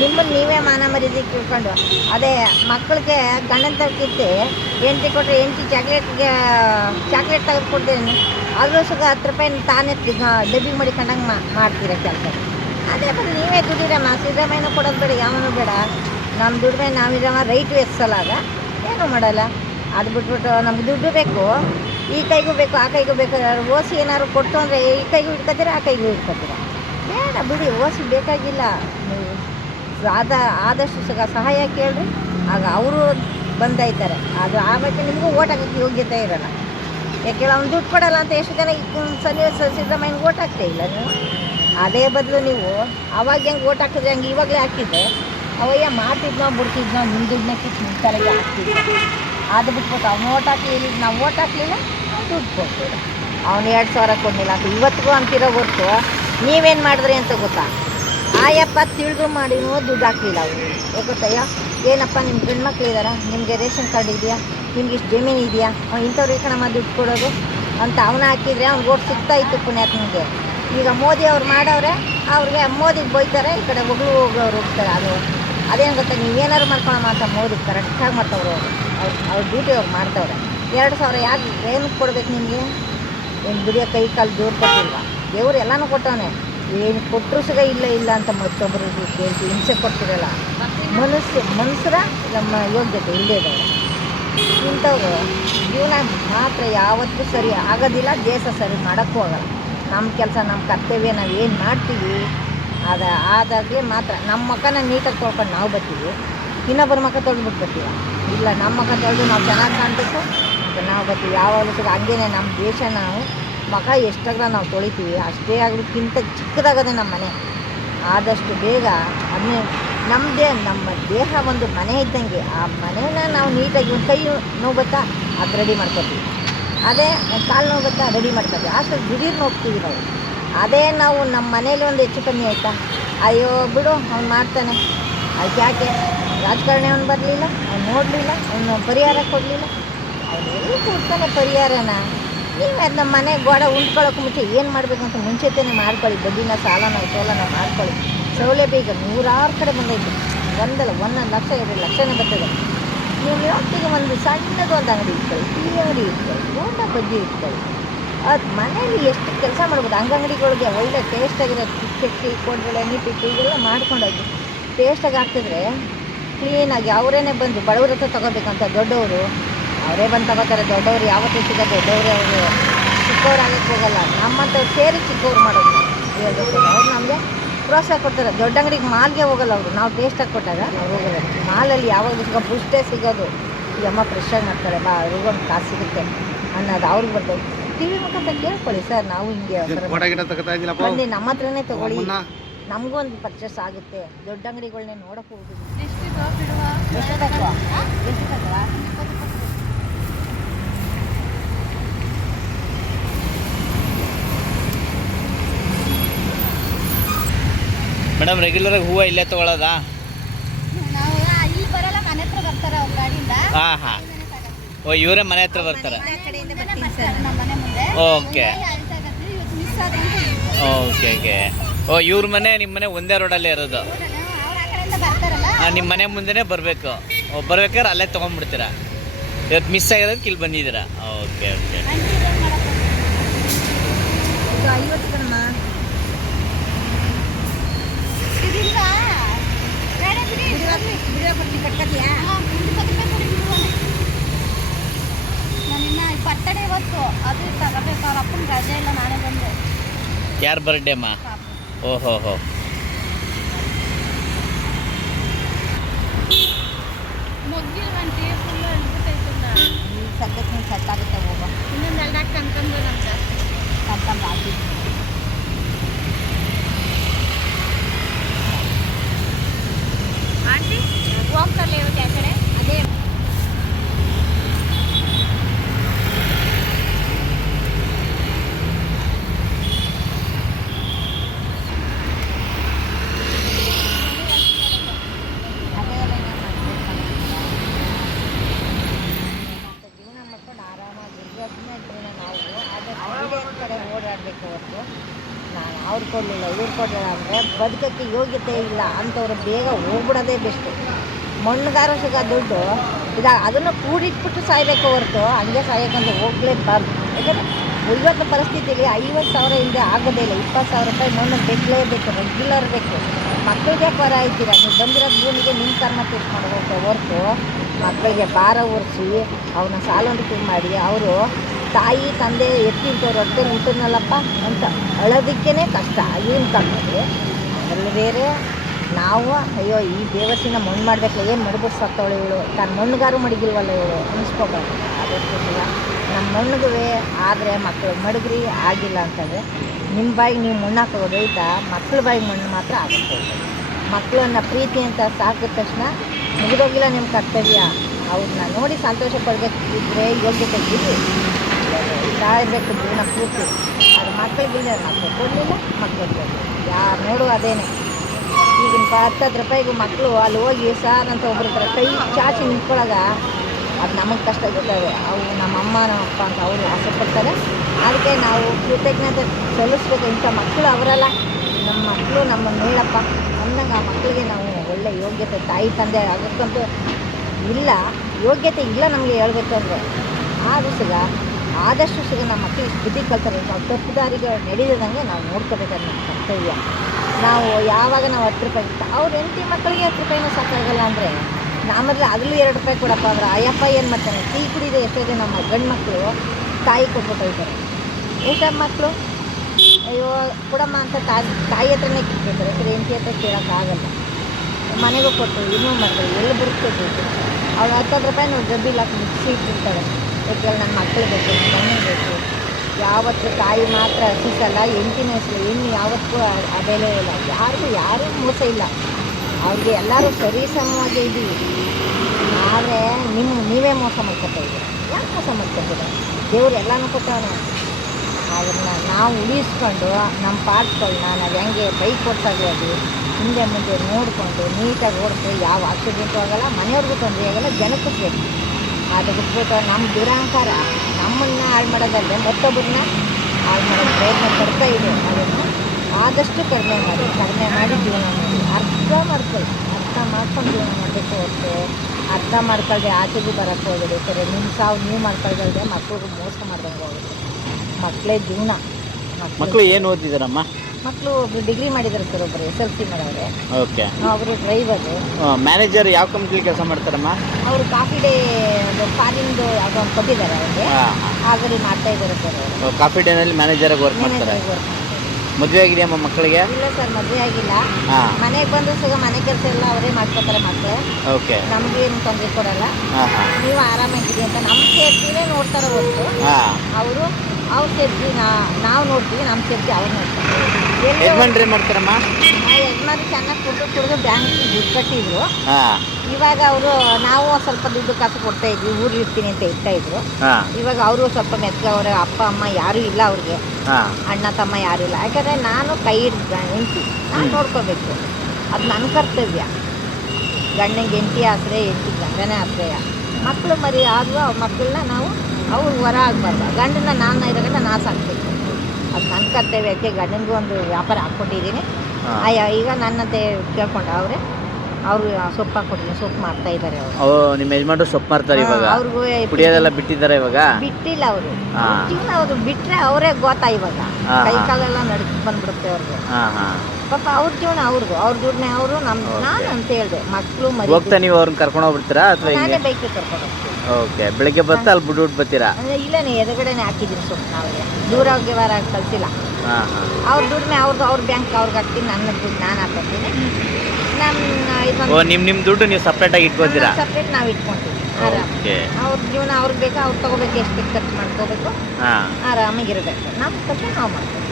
ನಿಮ್ಮನ್ನು ನೀವೇ ಮಾನ ಮರ್ಯಾದೆ ತಿಳ್ಕೊಂಡು ಅದೇ ಮಕ್ಕಳಿಗೆ ಗಂಡನ ತರ್ಕಿತ್ತು ಹೆಂಡತಿ ಕೊಟ್ಟರೆ ಹೆಂಡತಿ ಚಾಕ್ಲೇಟ್ಗೆ, ಚಾಕ್ಲೇಟ್ ತೆಗೆದು ಕೊಡ್ತೀನಿ. ಆದರೂ ಸುಖ ಹತ್ತು ರೂಪಾಯಿ ತಾನೇ ಡಬ್ಬಿ ಮಡಿಕೊಂಡಂಗೆ ಮಾ, ಮಾಡ್ತೀರ ಕೆಲಸ ಅದೇ ಬಂದು ನೀವೇ ದುಡ್ಡಿರಮ್ಮ ಸಿದ್ದರಾಮಯ್ಯನೂ ಕೊಡೋದು ಬೇಡ, ಯಾವನು ಬೇಡ. ನಮ್ಮ ದುಡಿಮೆ ನಾವಿರಮ್ಮ ರೈಟು ಅದ ಏನೂ ಮಾಡಲ್ಲ. ಅದು ಬಿಟ್ಬಿಟ್ಟು ನಮ್ಗೆ ದುಡ್ಡು ಬೇಕು. ಈ ಕೈಗೂ ಬೇಕು, ಆ ಕೈಗೂ ಬೇಕು ಓಸಿ ಏನಾದ್ರು ಕೊಟ್ಟು ಅಂದರೆ ಈ ಕೈಗೂ ಹಿಡ್ಕೊತೀರ, ಆ ಕೈಗೂ ಹಿಡ್ಕೊತೀರ? ಬೇಡ ಬಿಡಿ, ಓಸಿ ಬೇಕಾಗಿಲ್ಲ. ನೀವು ಆದ, ಆದಷ್ಟು ಸಹ ಸಹಾಯ ಕೇಳಿರಿ. ಆಗ ಅವರು ಬಂದಾಯ್ತಾರೆ ಅದು ಆಮೇಲೆ ನಿಮಗೂ ಓಟ್ ಹಾಕೋಕ್ಕೆ ಯೋಗ್ಯತೆ ಇರೋಲ್ಲ. ಯಾಕೆ ಅವ್ನು ದುಡ್ಡು ಕೊಡಲ್ಲ ಅಂತ ಎಷ್ಟು ಜನ ಸನ್ನಿ ಸಿದ್ದರಾಮಯ್ಯನ ಓಟ್ ಹಾಕ್ತೇ ಇಲ್ಲ ನೀವು? ಅದೇ ಬದಲು ನೀವು ಅವಾಗ ಹೆಂಗೆ ಓಟ್ ಹಾಕಿದ್ರೆ ಹಂಗೆ ಇವಾಗಲೇ ಹಾಕಿದ್ದೆ ಅವಯ್ಯ ಮಾಡ್ತಿದ್ನೋ ಬಿಡ್ತಿದ್ನೋ ನಿಮ್ಮ ದುಡ್ಡನ್ನ ಕಿತ್ತು ತಲೆಗೆ ಹಾಕ್ತಿದ್ದ ಅದು ಬಿಟ್ಬಿಟ್ಟು ಅವ್ನು ಓಟ್ ಹಾಕಲಿಲ್ಲ ನಾವು ಓಟ್ ಹಾಕಲಿಲ್ಲ, ದುಡ್ಡು ಕೊಡ್ತೀವಿ ಅವ್ನು ಎರಡು ಸಾವಿರ ಕೊಡಲಿಲ್ಲ ಅಂತ ಇವತ್ತಿಗೂ ಅಂತಿರೋ ಗೊತ್ತು ನೀವೇನು ಮಾಡಿದ್ರಿ ಅಂತ ಗೊತ್ತಾ? ಆಯಪ್ಪ ತಿಳಿದು ಮಾಡಿನೂ ದುಡ್ಡು ಹಾಕಲಿಲ್ಲ ಅವನು. ಗೊತ್ತಯ್ಯ, ಏನಪ್ಪ ನಿಮ್ಮ ಗಂಡು ಇದ್ದಾರಾ ನಿಮಗೆ ರೇಷನ್ ಕಾರ್ಡ್ ಇದೆಯಾ? ನಿಮ್ಗೆ ಇಷ್ಟು ಜಮೀನು ಇದೆಯಾ? ಇಂಥವ್ರಿಗೆ ಕಣಮ್ಮ ದುಡ್ಡು ಕೊಡೋದು ಅಂತ ಅವನ ಹಾಕಿದ್ರೆ ಅವ್ನು ಓಟ್ ಸಿಗ್ತಾ ಇತ್ತು ಪುಣ್ಯಾತ್ಮನಿಗೆ ಈಗ ಮೋದಿ ಅವ್ರು ಮಾಡವ್ರೆ, ಅವ್ರಿಗೆ ಮೋದಿಗೆ ಬೈತಾರೆ, ಈ ಕಡೆ ಒಗ್ಳು ಹೋಗೋರು ಹೋಗ್ತಾರೆ. ಅದು, ಅದೇನು ಗೊತ್ತಾ ನೀವೇನಾದ್ರು ಮಾಡ್ಕೊಳಮ್ಮ ಅಂತ ಮೋದಿ ಕರೆಕ್ಟಾಗಿ ಮಾಡ್ತವ್ರು ಅವರು. ಅವ್ರು ಅವ್ರ ಡ್ಯೂಟಿ ಅವ್ರು ಮಾಡ್ತವ್ರೆ. ಎರಡು ಸಾವಿರ ಯಾಕೆ ಏನಕ್ಕೆ ಕೊಡ್ಬೇಕು ನಿಮಗೆ? ಏನು ಬಿಡಿಯೋ ಕೈ ಕಾಲು ಜೋರು ಕೊಟ್ಟಿಲ್ವಾ ದೇವ್ರು ಎಲ್ಲನೂ ಕೊಟ್ಟವನೆ. ಏನು ಕೊಟ್ಟರು ಸಿಗ ಇಲ್ಲ ಇಲ್ಲ ಅಂತ ಮತ್ತೊಬ್ಬರು ಕೇಳ್ತಿ, ಹಿಂಸೆ ಕೊಡ್ತಿರಲ್ಲ. ಮನಸ್ಸು ಮನುಷ್ಯರ ನಮ್ಮ ಯೋಗ್ಯತೆ ಇಲ್ಲದೇ ಇದ್ದಾವೆ ಇಂಥವ್ರು ಜೀವನ ಮಾತ್ರ ಯಾವತ್ತೂ ಸರಿ ಆಗೋದಿಲ್ಲ, ದೇಶ ಸರಿ ಮಾಡೋಕ್ಕೂ ಆಗಲ್ಲ. ನಮ್ಮ ಕೆಲಸ ನಮ್ಮ ಕರ್ತವ್ಯ, ನಾವು ಏನು ಮಾಡ್ತೀವಿ, ಅದು ಆದಾಗಲೇ ಮಾತ್ರ. ನಮ್ಮ ಮಕ್ಕನ ನೀಟಾಗಿ ತೊಳ್ಕೊಂಡು ನಾವು ಬರ್ತೀವಿ ಇನ್ನೊಬ್ಬರ ಮಕ್ಕ ತೊಳ್ಬಿಟ್ಟು ಬರ್ತೀವಿ ಇಲ್ಲ, ನಮ್ಮ ತೊಳೆದು ನಾವು ಚೆನ್ನಾಗಿ ಕಾಣಬೇಕು. ನಾವು ಬರ್ತೀವಿ ಯಾವಾಗಲೂ ಸಹ ಹಂಗೇನೆ ನಮ್ಮ ದೇಶ ನಾವು. ಮಗ ಎಷ್ಟಾಗ್ರ ನಾವು ತೊಳಿತೀವಿ. ಅಷ್ಟೇ ಆಗಲಿಕ್ಕಿಂತ ಚಿಕ್ಕದಾಗದೆ ನಮ್ಮ ಮನೆ. ಆದಷ್ಟು ಬೇಗ ಅದನ್ನೇ ನಮ್ಮದೇ ನಮ್ಮ ದೇಹ ಒಂದು ಮನೆ ಇದ್ದಂಗೆ ಆ ಮನೇನ ನಾವು ನೀಟಾಗಿ ಕೈ ನೋವು ಗೊತ್ತಾ ಅದು ರೆಡಿ ಮಾಡ್ಕೊತೀವಿ. ಅದೇ ಕಾಲು ನೋವು ಗೊತ್ತಾ ರೆಡಿ ಮಾಡ್ಕೊತೀವಿ. ಅಷ್ಟು ದಿಢೀರ್ನ ಹೋಗ್ತೀವಿ ನಾವು. ಅದೇ ನಾವು ನಮ್ಮ ಮನೇಲಿ ಒಂದು ಹೆಚ್ಚು ಕಮ್ಮಿ ಆಯಿತಾ? ಅಯ್ಯೋ, ಬಿಡು, ಅವ್ನು ಮಾಡ್ತಾನೆ. ಅದಕ್ಕೆ ಯಾಕೆ? ರಾಜಕಾರಣಿ ಅವ್ನು ಬರಲಿಲ್ಲ, ಅವ್ನು ನೋಡಲಿಲ್ಲ, ಅವನು ಪರಿಹಾರ ಕೊಡಲಿಲ್ಲ. ಅವ್ನು ಎಲ್ಲಿ ಕೊಡ್ತಾನೆ ಪರಿಹಾರನ? ನೀವು ಅದು ನಮ್ಮ ಮನೆ ಗೋಡೆ ಉಂಡ್ಕೊಳ್ಳೋಕೆ ಮುಂಚೆ ಏನು ಮಾಡಬೇಕು ಅಂತ ಮುಂಚೆತೇನೆ ಮಾಡ್ಕೊಳ್ಳಿ. ಬಡ್ಡಿನ ಸಾಲನ ಸೋಲನ ಮಾಡ್ಕೊಳ್ಳಿ. ಸೌಲಭ್ಯ ಈಗ ನೂರಾರು ಕಡೆ ಬಂದೈತೆ. ಒಂದಲ್ಲ, ಒಂದೊಂದು ಲಕ್ಷ, ಎರಡು ಲಕ್ಷನೇ ಬರ್ತದೆ. ನೀವು ಯಾವತ್ತಿಗೆ ಒಂದು ಸಣ್ಣದು ಒಂದು ಅಂಗಡಿ ಇಟ್ಕೊಳ್ಳಿ ಟೀ ಅಂಗಡಿ ಇಟ್ಕೊಳ್ಳಿ ಗೋಡ ಬಜ್ಜಿ ಇಟ್ಕೊಳ್ಳಿ. ಅದು ಮನೇಲಿ ಎಷ್ಟು ಕೆಲಸ ಮಾಡ್ಬೋದು? ಅಂಗಡಿಗಳಿಗೆ ಒಳ್ಳೆ ಟೇಸ್ಟಾಗಿರೋ ಚಿಕ್ಕಿ ಕೋಡ್ಬಳೆ ನೀಟಿಟ್ಟು ಇವೆಲ್ಲ ಮಾಡ್ಕೊಂಡೋಗಿ ಟೇಸ್ಟಾಗಿ ಹಾಕಿದ್ರೆ ಕ್ಲೀನಾಗಿ ಅವರೇನೆ ಬಂದು ಬಡವ್ರ ಹತ್ರ ತಗೋಬೇಕಂತ ದೊಡ್ಡವರು. ಅವರೇ ಬಂದು ತಗೋತಾರೆ ದೊಡ್ಡವರು ಯಾವತ್ತೂ ಸಿಗೋದು ದೊಡ್ಡವರೇ ಅವರು ಚಿಕ್ಕವ್ರು ಆಗಕ್ಕೆ ಹೋಗಲ್ಲ. ನಮ್ಮಂಥವ್ರು ಸೇರಿ ಚಿಕ್ಕವ್ರು ಮಾಡೋದು ನಾವು. ಹೇಳ್ಬೇಕು ಅವ್ರು ನಮಗೆ ಪ್ರೋತ್ಸಾಹ ಕೊಡ್ತಾರೆ. ದೊಡ್ಡ ಅಂಗಡಿಗೆ ಮಾಲ್ಗೆ ಹೋಗಲ್ಲ ಅವರು. ನಾವು ಟೇಸ್ಟಾಗಿ ಕೊಟ್ಟಾಗ ಅವ್ರು ಹೋಗಲ್ಲ ಮಾಲಲ್ಲಿ ಯಾವಾಗ ಸಿಗೋ ಬುಷ್ಟೇ ಸಿಗೋದು. ಈ ಅಮ್ಮ ಫ್ರೆಶ್ಶಾಗಿ ಮಾಡ್ತಾರೆ. ಬಾ ಅವ್ರಿಗೊಂದು ಕಾಸು ಸಿಗುತ್ತೆ ಅನ್ನೋದು ಅವ್ರಿಗೆ ಬರ್ತದೆ ಟಿ ವಿ ಮುಖಾಂತರ ಕೇಳ್ಕೊಳ್ಳಿ ಸರ್. ನಾವು ಹಿಂಗೆ ಬನ್ನಿ ನಮ್ಮ ಹತ್ರನೇ ತಗೊಳ್ಳಿ. ನಮಗೂ ಒಂದು ಪರ್ಚೇಸ್ ಆಗುತ್ತೆ. ದೊಡ್ಡ ಅಂಗಡಿಗಳನ್ನೇ ನೋಡೋಕೆ ಹೋಗುದು ಎಷ್ಟು ರೆಗ್ಯುಲರ್ ಆಗಿ ಮೇಡಮ್ ಹೂವು ಇಲ್ಲೇ ತಗೊಳ್ಳೋದಾ ಹಾಂ ಹಾಂ. ಓ, ಇವರೇ ಮನೆ ಹತ್ರ ಬರ್ತಾರೆ. ಓಕೆ. Okay okay. ಓ, ಇವ್ರ ಮನೆ ನಿಮ್ಮ ಮನೆ ಒಂದೇ ರೋಡಲ್ಲೇ ಇರೋದು. ನಿಮ್ಮ ಮನೆ ಮುಂದೆನೇ ಬರಬೇಕು. ಓ ಬರ್ಬೇಕಾದ್ರೆ ಅಲ್ಲೇ ತೊಗೊಂಡ್ಬಿಡ್ತೀರಾ? ಇವತ್ತು ಮಿಸ್ ಆಗಿರೋದಕ್ಕೆ ಇಲ್ಲಿ ಬಂದಿದ್ದೀರಾ? Okay okay. ಬರ್ತಡೇ ಇವತ್ತು. ಅದು ತಗೋಬೇಕು ಅವ್ರ ಅಪ್ಪನ ರಜೆ ಇಲ್ಲ ನಾನೇ ಬಂದೆ. ಯಾರ ಬರ್ಡೇಮ್ಮ ಓಹೋ ಹೋ. ಮುಗ್ಗಿಲ್ವಂಟಿ ಫುಲ್ ಅನ್ಬಿಟ್ಟೈತಿಲ್ಲ ಸದ್ಯಕ್ಕೆ ನೀವು ಸೆಟ್ ಆಗುತ್ತೆ ಹೋಗೋ. ಇನ್ನೊಂದು ಎರಡು ಹಾಕಿ ಅನ್ಕೊಂಡು ನಮ್ಮ ಜಾಸ್ತಿ ಕರ್ಕೊಂಡು ಹಾಕಿ ಆಂಟಿ ಓಂಕರ್ಲಿ ಇರುತ್ತೆ ಆ ಕಡೆ ಅದೇ ಅದೇ ಎಲ್ಲ ನಾನು ಮಾಡ್ಬೇಕು. ಮತ್ತೆ ಜೀವನ ಅವ್ರು ಕೊಡಲಿಲ್ಲ ಇವ್ರು ಕೊಡಲಿಲ್ಲ ಅಂದರೆ ಬದುಕಕ್ಕೆ ಯೋಗ್ಯತೆ ಇಲ್ಲ ಅಂಥವ್ರು ಬೇಗ ಹೋಗ್ಬಿಡೋದೇ ಬೆಸ್ಟು ಸಿಗೋ ದುಡ್ಡು ಇದಾಗ ಅದನ್ನು ಕೂಡಿಟ್ಬಿಟ್ಟು ಸಾಯ್ಬೇಕು ಹೊರತು ಹಂಗೆ ಸಾಯೋಕ್ಕಂತ ಹೋಗ್ಲೇಬಾರ್ದು. ಯಾಕಂದರೆ ಇವತ್ತು ಪರಿಸ್ಥಿತಿಯಲ್ಲಿ ಐವತ್ತು ಸಾವಿರ ಹಿಂದೆ ಆಗೋದೇ ಇಲ್ಲ. ಇಪ್ಪತ್ತು ಸಾವಿರ ರೂಪಾಯಿ ಮಣ್ಣು ಬೆಟ್ಟಲೇಬೇಕು ರೆಗ್ಯುಲರ್ ಬೇಕು. ಮಕ್ಕಳಿಗೆ ಪರ ಆಯ್ತೀರ ನೀವು ಬಂದಿರೋ ಭೂಮಿಗೆ ನಿಮ್ಮ ಕರ್ಮ ತೀರ್ಸಿ ಮಾಡಬೇಕು ಹೊರತು ಮಕ್ಕಳಿಗೆ ಭಾರ ಹೊರಿಸಿ ಅವನ ಸಾಲಂಟಿಕೆ ಮಾಡಿ ಅವರು ತಾಯಿ, ತಂದೆ ಎತ್ತಿಂತವ್ರು ಹೊಟ್ಟೆ ಹುಟ್ಟದ್ನಲ್ಲಪ್ಪ ಅಂತ ಅಳೋದಕ್ಕೇ ಕಷ್ಟ. ಏನು ಕಮ್ಮಿ ಅದರಲ್ಲಿ ಬೇರೆ. ನಾವು, ಅಯ್ಯೋ, ಈ ದೇವಸ್ಥಾನ ಮಣ್ಣು ಮಾಡಬೇಕಲ್ಲ, ಏನು ಮಡಗು ಸತ್ತವಳು ಇವಳು? ತನ್ನ ಮಣ್ಣುಗಾರು ಮಡಗಿಲ್ವಲ್ಲ ಇವಳು? ಅನಿಸ್ಕೋಬಾರ್ದು. ಆದಷ್ಟು ಇಲ್ಲ ನಮ್ಮ ಮಣ್ಣುಗೂ ಆದರೆ ಮಕ್ಕಳು ಮಡಗ್ರಿ, ಆಗಿಲ್ಲ ಅಂತಂದರೆ ನಿಮ್ಮ ಬಾಯಿಗೆ ನೀವು ಮಣ್ಣು ಹಾಕೋದು ರೈತ ಮಕ್ಕಳ ಬಾಯಿಗೆ ಮಣ್ಣು ಮಾತ್ರ ಆಗುತ್ತೆ. ಮಕ್ಕಳನ್ನ ಪ್ರೀತಿ ಅಂತ ಸಾಕಿದ ತಕ್ಷಣ ಮುಗಿದೋಗಿಲ್ಲ ನಿಮ್ಮ ಕರ್ತವ್ಯ. ಅವ್ರನ್ನ ನೋಡಿ ಸಂತೋಷ ಪಡಬೇಕಿದ್ರೆ ಯೋಗ್ಯತೆ ಇರಬೇಕು ಜೀವನ ಪೂರ್ತಿ. ಅದು ಮಕ್ಕಳಿಗಿಲ್ಲ ಮಕ್ಕಳು ಕೊಡಲಿಲ್ಲ ಮಕ್ಕಳು ಕೊಡಲಿಲ್ಲ. ಯಾರು ನೋಡು ಅದೇನೆ. ಈಗಿನ ಹತ್ತತ್ತು ರೂಪಾಯಿಗೂ ಮಕ್ಕಳು ಅಲ್ಲಿ ಹೋಗಿ ಸಾರ್ ಅಂತ ಒಬ್ಬರು ಕೈ ಚಾಚಿ ನಿಂತ್ಕೊಳ್ಳಾಗ ಅದು ನಮಗೆ ಕಷ್ಟ ಇರ್ತವೆ ಅವು ನಮ್ಮ ಅಮ್ಮ, ನಮ್ಮ ಅಪ್ಪ ಅಂತ ಅವರು ಆಸೆ ಪಡ್ತಾರೆ. ಅದಕ್ಕೆ ನಾವು ಕೃತಜ್ಞತೆ ಸಲ್ಲಿಸ್ಬೇಕು. ಇಂಥ ಮಕ್ಕಳು ಅವರಲ್ಲ. ನಮ್ಮ ಮಕ್ಕಳು ನಮ್ಮ ಮೇಳಪ್ಪ ಅಂದಂಗೆ ಆ ಮಕ್ಕಳಿಗೆ ನಾವು ಒಳ್ಳೆ ಯೋಗ್ಯತೆ ತಾಯಿ, ತಂದೆ ಆಗೋಕ್ಕಂತೂ ಇಲ್ಲ. ಯೋಗ್ಯತೆ ಇಲ್ಲ ನಮಗೆ ಹೇಳ್ಬೇಕು ಅಂದರೆ. ಆದರೂ ಸಿಗ ಆದಷ್ಟು ಸಿಗ ನಮ್ಮ ಮಕ್ಕಳಿಗೆ ಬುದ್ಧಿ ಕಲ್ತಾರೆ, ನಾವು ತಪ್ಪು ದಾರಿಗೆ ನಡೆಯದಂಗೆ ನಾವು ನೋಡ್ಕೋಬೇಕು ನಮ್ಮ ಕರ್ತವ್ಯ. ನಾವು ಯಾವಾಗ ನಾವು ಹತ್ತು ರೂಪಾಯಿ ಅವ್ರ ಹೆಂಡತಿ ಮಕ್ಕಳಿಗೆ ಹತ್ತು ರೂಪಾಯಿನೂ ಸಾಕಾಗಲ್ಲ ಅಂದರೆ ನಮ್ಮಲ್ಲಿ ಅದರಲ್ಲೂ ಎರಡು ರೂಪಾಯಿ ಕೊಡಪ್ಪ ಅಂದ್ರೆ, ಅಯ್ಯಪ್ಪ ಏನು ಮಾಡ್ತಾನೆ, ಟೀ ಕುಡಿದು ಜನ ನಮ್ಮ ಗಂಡು ಮಕ್ಕಳು ತಾಯಿ ಕೊಟ್ಬಿಟ್ಟು ಹೋಗ್ತಾರೆ. ಮಕ್ಕಳು ಅಯ್ಯೋ ಕೊಡಮ್ಮ ಅಂತ ತಾಯಿ ತಾಯಿ ಹತ್ರನೇ ಕಿತ್ಕೊಳ್ತಾರೆ ಸರಿ ಹೆಂಡತಿ ಹತ್ರ ಕೇಳೋಕ್ಕಾಗಲ್ಲ ಮನೆಗೂ ಕೊಟ್ಟು ಇನ್ನೂ ಮಾಡ್ತಾರೆ, ಎಲ್ಲಿ ಬರುತ್ತೆ ಅವ್ರು ಅವ್ರು ಹತ್ತು ರೂಪಾಯಿ ನಾವು ಡಬ್ಬಿಲ್ ಹಾಕಿ ಮಿಕ್ಸಿ ಇಟ್ಟಿರ್ತಾರೆ ಯಾಕೆ ನನ್ನ ಮಕ್ಕಳು ಬೇಕು ಮನೆ ಬೇಕು ಯಾವತ್ತೂ ತಾಯಿ ಮಾತ್ರ ಹಸಿಸಲ್ಲ, ಹೆಂಡತಿನ ಹಸಿಲ್ಲ ಹೆಣ್ಣು ಯಾವತ್ತೂ ಅದೇಲೇ ಇಲ್ಲ. ಯಾರಿಗೂ ಯಾರೂ ಮೋಸ ಇಲ್ಲ. ಅವ್ರಿಗೆ ಎಲ್ಲರೂ ಸರಿ ಸಮವಾಗಿ ಇದ್ದೀವಿ. ಆದರೆ ನಿಮ್ಮ, ನೀವೇ ಮೋಸ ಮಾಡ್ಕೊತಾ ಇದ್ದೀರ? ಯಾಕೆ ಮೋಸ ಮಾಡ್ಕೊತೀರ? ದೇವ್ರು ಎಲ್ಲನೂ ಕೊಟ್ಟವನೆ. ಅದನ್ನು ನಾವು ಉಳಿಸ್ಕೊಂಡು ನಮ್ಮ ಪಾರ್ಟ್ಸ್ಗಳನ್ನ ನಾವು ಹೆಂಗೆ ಬೈಕ್ ಅದು, ಹಿಂದೆ ಮುಂದೆ ನೋಡಿಕೊಂಡು ನೀಟಾಗಿ ಓಡಿಸಿ ಯಾವ ಆಕ್ಸಿಡೆಂಟು ಆಗಲ್ಲ ಮನೆಯವ್ರಿಗೂ ತೊಂದರೆ ಆಗೋಲ್ಲ, ಜನಕ್ಕೂ ಬೇಕು ಅದು ಬಿಟ್ಬಿಟ್ಟು ನಮ್ಮ ದುರಹಂಕಾರ ನಮ್ಮನ್ನು ಹಾಳು ಮಾಡೋದಲ್ಲದೆ ಮತ್ತೊಬ್ಬರನ್ನ ಹಾಳು ಮಾಡೋ ಪ್ರಯತ್ನ ಪಡ್ತಾ ಇದೆ. ಅದನ್ನು ಆದಷ್ಟು ಕಡಿಮೆ ಮಾಡಿ ಕಡಿಮೆ ಮಾಡಿ ಜೀವನ ಮಾಡಿ. ಅರ್ಥ ಮಾಡ್ಕೊಳ್ಳಿ. ಅರ್ಥ ಮಾಡ್ಕೊಂಡು ಜೀವನ ಮಾಡಬೇಕು ಹೊರತು. ಅರ್ಥ ಮಾಡ್ಕೊಳ್ಳದೆ ಆಚೆಗೂ ಬರೋಕ್ಕೆ ಹೋಗೋದು, ಸರಿ ನಿಮ್ಮ ಸಾವು ನೀವು ಮಾಡ್ಕೊಳ್ದೆ, ಮಕ್ಳಿಗೂ ಮೋಸ ಮಾಡ್ದಂಗೆ ಹೋಗುತ್ತೆ ಮಕ್ಕಳೇ ಜೀವನ. ಮಕ್ಕಳು ಏನು ಓದಿದಾರಮ್ಮ ಮಕ್ಕಳು ಒಬ್ರು ಡಿಗ್ರಿ ಮಾಡಿದ್ದಾರೆ ಸರ್ ಒಬ್ಬರು ಎಸ್ ಎಲ್ ಸಿ ಮಾಡವ್ರೆ ಓಕೆ ಅವರು ಡ್ರೈವರ್ ಮ್ಯಾನೇಜರ್ ಯಾವ ಕಂಪ್ನಿಲಿ ಕೆಲಸ ಮಾಡ್ತಾರಮ್ಮ? ಅವರು ಕಾಫಿ ಡೇ ಒಂದು ಫಾರಿನ್ದು ಯಾವುದೋ ಒಂದು ಕೊಟ್ಟಿದ್ದಾರೆ ಅವ್ರಿಗೆ. ಅದರಲ್ಲಿ ಮಾಡ್ತಾ ಇದ್ದಾರೆ ಸರ್ ಅವರು. ಕಾಫಿ ಡೇನಲ್ಲಿ ಮ್ಯಾನೇಜರಾಗಿ ವರ್ಕ್ ಮಾಡ್ತಾರೆ? ಮ್ಯಾನೇಜರ್ ವರ್ಕ್ ಮಾಡ್ತಾರೆ. ಮದುವೆ ಆಗಿದೆಯಮ್ಮ ಮಕ್ಕಳಿಗೆ? ಇಲ್ಲ ಸರ್ ಮದುವೆ ಆಗಿಲ್ಲ. ಹಾಂ. ಮನೆಗೆ ಬಂದು ಸುಗ ಮನೆ ಕೆಲಸ ಎಲ್ಲ ಅವರೇ ಮಾಡ್ಕೋತಾರೆ ಮಕ್ಕಳು ಓಕೆ ನಮಗೇನು ತೊಂದರೆ ಕೊಡಲ್ಲ. ಹಾಂ ಹಾಂ. ನೀವು ಆರಾಮಾಗಿರಿ ಅಂತ ನಮ್ಮ ಸೇರ್ತಿನೇ ನೋಡ್ತಾರೆ ಹೊರತು. ಹಾಂ. ಅವರು ಅವ್ರು ನಾ ನಾವು ನೋಡ್ತೀವಿ ನಮ್ಮ ಸೇಫ್ಟಿ ಅವ್ರು ನೋಡ್ತಾರೆ. ಯಜಮಾನ್ರು ಏನು ಮಾಡ್ತಾರಮ್ಮ? ಯಜಮಾನ್ರು ಚೆನ್ನಾಗಿ ಕುಡಿದು ಕುಡಿದು ಬ್ಯಾಂಕ್ ದುಡ್ಡು ಕಟ್ಟಿದ್ರು. ಇವಾಗ ಅವರು ನಾವು ಸ್ವಲ್ಪ ದುಡ್ಡು ಕಾಸು ಕೊಡ್ತಾ ಇದ್ವಿ ಊರಿರ್ತೀನಿ ಇರ್ತೀನಿ ಅಂತ ಇರ್ತಾ ಇದ್ರು. ಇವಾಗ ಅವರು ಸ್ವಲ್ಪ ಮೆತ್ತಗವ್ರೆ ಅಪ್ಪ ಅಮ್ಮ ಯಾರು ಇಲ್ಲ ಅವ್ರಿಗೆ. ಅಣ್ಣ ತಮ್ಮ ಯಾರು ಇಲ್ಲ. ಯಾಕಂದ್ರೆ ನಾನು ಕೈ ಹಿಡಿದ ಹೆಂಡತಿ. ನಾನು ನೋಡ್ಕೋಬೇಕು. ಅದು ನನ್ನ ಕರ್ತವ್ಯ. ಗಂಡನಿಗೆ ಹೆಂಡತಿ ಆಶ್ರಯ ಹೆಂಡತಿ ಗಂಡನೇ ಆಶ್ರಯ. ಮಕ್ಕಳು ಮರಿ ಆದರೂ ಅವ್ರ ಮಕ್ಕಳನ್ನ ನಾವು ಅವ್ರು ವರ ಆಗಬಾರ್ದು. ಗಂಡನ ನಾನು ಇರೋ ಗಂಡ ನಾ ಸಾಕ್ಬೇಕು ಅದು ನನ್ನ ಕರ್ತವ್ಯಕ್ಕೆ ಗಂಡನಿಗೂ ಒಂದು ವ್ಯಾಪಾರ ಹಾಕ್ಕೊಟ್ಟಿದ್ದೀನಿ. ಅಯ್ಯೋ ಈಗ ನನ್ನಂತೆ ಕೇಳ್ಕೊಂಡು ಅವರೇ ಅವರು ಸೊಪ್ಪು ಹಾಕ್ಕೊಟ್ಟಿದ್ದೀನಿ ಸೊಪ್ಪು ಮಾಡ್ತಾ ಇದ್ದಾರೆ ಅವರು. ಓ ನಿಮ್ಮ ಯಜಮಾನ್ರು ಸೊಪ್ಪು ಮಾರ್ತಾರೆ ಇವಾಗ? ಅವ್ರಿಗೂ ಕುಡಿಯೋದೆಲ್ಲ ಬಿಟ್ಟಿದ್ದಾರೆ ಇವಾಗ? ಬಿಟ್ಟಿಲ್ಲ ಅವರು. ಜೀವನ ಅವರು ಬಿಟ್ಟರೆ ಅವರೇ ಗೊತ್ತಾ ಇವಾಗ. ಕೈ. ಕಾಲೆಲ್ಲ ನಡ್ಕೊ ಬಂದ್ಬಿಡುತ್ತೆ ಅವ್ರಿಗೆ. ಪಾಪ ಅವ್ರ ಜೀವನ ಅವ್ರದ್ದು ಅವ್ರ ದುಡ್ಡನ್ನೇ ಅವರು. ನಮ್ಮ. ನಾನು ಅಂತ ಹೇಳ್ದೆ. ಮಕ್ಕಳು ಮರಿ ಹೋಗ್ತಾ ನೀವು ಅವ್ರನ್ನ ಕರ್ಕೊಂಡು ಹೋಗ್ಬಿಡ್ತೀರಾ ಅಥವಾ ನಾನೇ ಬೈಕ್ ಕರ್ಕೊಂಡು ಓಕೆ ಬೆಳಿಗ್ಗೆ ಬರ್ತಾ ಅಲ್ಲಿ ಬಿಟ್ಬಿಟ್ಟು ಬರ್ತೀರಾ? ಅಂದ್ರೆ ಇಲ್ಲನೇ ಎದುರುಗಡೆನೆ ಹಾಕಿದ್ದೀನಿ ಸ್ವಲ್ಪ ನಾವೇ ದೂರ ವಾರ ಕಳ್ಸಿಲ್ಲ. ಹಾಂ ಹಾಂ. ಅವ್ರ ದುಡ್ಮೆ ಅವ್ರದ್ದು ಅವ್ರ ಬ್ಯಾಂಕ್ ಅವ್ರಿಗೆ ಹಾಕ್ತೀನಿ ನನ್ನ ದುಡ್ಡು ನಾನು ಹಾಕೋತೀನಿ ನಮ್ಮ ಓ ನಿಮ್ಮ ನಿಮ್ಮ ದುಡ್ಡು ನೀವು ಸಪ್ರೇಟಾಗಿ ಇಟ್ಕೊತೀರಾ? ಸಪ್ರೇಟ್ ನಾವು ಇಟ್ಕೊಂತೀವಿ ಆರಾಮ್. ಓಕೆ. ಅವ್ರ ಜೀವನ ಅವ್ರಿಗೆ ಬೇಕಾ ಅವ್ರು ತಗೋಬೇಕು ಎಷ್ಟು ಖರ್ಚು ಮಾಡ್ಕೋಬೇಕು. ಹಾಂ. ಆರಾಮಾಗಿರ್ಬೇಕು ನಮ್ಮ ಕಷ್ಟ ನಾವು ಮಾಡ್ತೀವಿ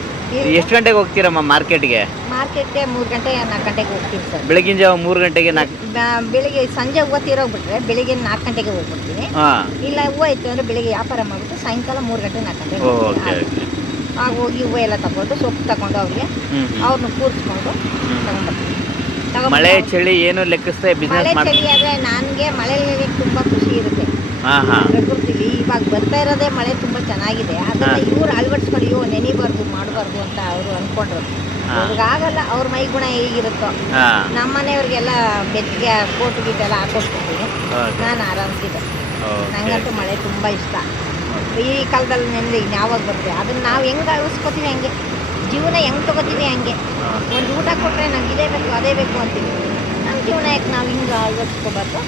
ಎಷ್ಟು ಗಂಟೆಗೆ ಹೋಗ್ತೀರಮ್ಮ ಮಾರ್ಕೆಟ್ಗೆ? ಮಾರ್ಕೆಟ್ಗೆ ಮೂರು ಗಂಟೆ ನಾಲ್ಕು ಗಂಟೆಗೆ ಹೋಗ್ತೀನಿ ಸರ್. ಬೆಳಗಿನ ಜಾವ ಮೂರು ಗಂಟೆಗೆ ನಾಲ್ಕು ಬ- ಬೆಳಿಗ್ಗೆ ಸಂಜೆ ಹೋಗ್ತಿರೋಗ್ಬಿಟ್ರೆ ಬೆಳಿಗ್ಗೆ ನಾಲ್ಕು ಗಂಟೆಗೆ ಹೋಗ್ಬಿಡ್ತೀನಿ. ಹಾಂ. ಇಲ್ಲ ಹೂವು ಇತ್ತು ಅಂದರೆ ಬೆಳಿಗ್ಗೆ ವ್ಯಾಪಾರ ಮಾಡ್ಬಿಟ್ಟು ಸಾಯಂಕಾಲ ಮೂರು ಗಂಟೆ ನಾಲ್ಕು ಗಂಟೆಗೆ ಓಕೆ ಹೋಗ್ತೀನಿ. ಓಕೆ ಆಗ ಹೋಗಿ ಹೂವು ಎಲ್ಲ ತಗೊಂಡು ಸೊಪ್ಪು ತಗೊಂಡು ಅವ್ರಿಗೆ ಹ್ಞೂ ಅವ್ರನ್ನ ಕೂರಿಸ್ಕೊಂಡು ತಗೊಂಡ್ಬರ್ತೀನಿ. ತಗೊಂಡ್ಬಂದು ಮಳೆ ಚಳಿ ಏನು ಲೆಕ್ಕಿಸ್ದೆ ಮಳೆ ಬಿಸ್ನೆಸ್ ಮಾಡಿ ಚಳಿ ಆದರೆ ನನಗೆ ಮಳೆಯಲ್ಲಿ ತುಂಬ ಖುಷಿ ಇರುತ್ತೆ. ಪ್ರಕೃತಿಲಿ ಇವಾಗ ಬರ್ತಾ ಇರೋದೇ ಮಳೆ ತುಂಬಾ ಚೆನ್ನಾಗಿದೆ. ಅದನ್ನ. ಇವ್ರು ಅಳವಡಿಸ್ಕೊಂಡು ಅಯ್ಯೋ ನೆನಿಬಾರ್ದು ಮಾಡಬಾರ್ದು ಅಂತ ಅವರು ಅನ್ಕೊಂಡ್ರು. ಅವ್ರಿಗಾಗಲ್ಲ ಅವ್ರ ಮೈ ಗುಣ ಹೇಗಿರುತ್ತೋ. ನಮ್ಮ ಮನೆಯವ್ರಿಗೆಲ್ಲ ಬೆಚ್ಚಗೆ ಕೋಟು ಗೀಟೆಲ್ಲ ಹಾಕೊಟ್ಬಿಡ್ತೀನಿ ನಾನ್ ನಾನು ಆರಾಮ್ಸಿದೆ ನಂಗಂತೂ ಮಳೆ ತುಂಬಾ ಇಷ್ಟ? ಈ ಕಾಲದಲ್ಲಿ ನೆನೆದು ಯಾವಾಗ ಬರುತ್ತೆ ಅದನ್ನ ನಾವು ಹೆಂಗೆ ಅಳಿಸ್ಕೋತೀವಿ ಹಂಗೆ? ಜೀವನ ಹೆಂಗೆ ತಗೋತೀವಿ ಹಂಗೆ? ಒಂದು ಊಟ ಕೊಟ್ಟರೆ ನಂಗೆ ಇದೇ ಬೇಕು ಅದೇ ಬೇಕು ಅಂತೀವಿ. ನಮ್ಮ ಜೀವನ ಯಾಕೆ ನಾವು ಹಿಂಗೆ ಅಳವಡಿಸ್ಕೋಬಾರ್ದು?